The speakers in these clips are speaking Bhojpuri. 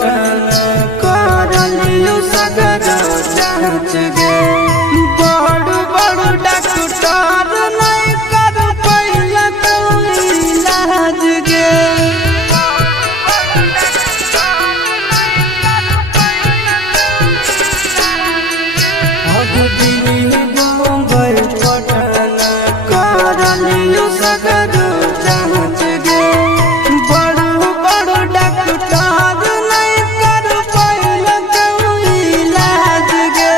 पटना करलियो सगर जांच गे बड़ बड़ डॉक्टर नहीं कर पैला कोई इलाज गे अब दिल्ली बम्बई पटना करलियो सगर जांच गे बड़ बड़ डॉक्टर नहीं कर पैला कोई इलाज गे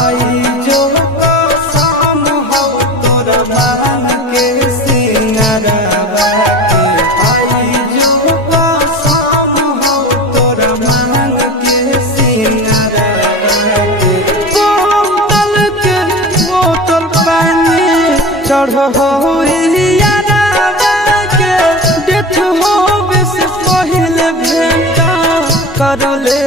आई जो कसम हो तोर मान के सिंगारवा के आई जो कसम हो तोर मान के सिंगारवा के बोतल पानी चढ़ हो यारवा के डेथ हो से पहले भेंट कर ले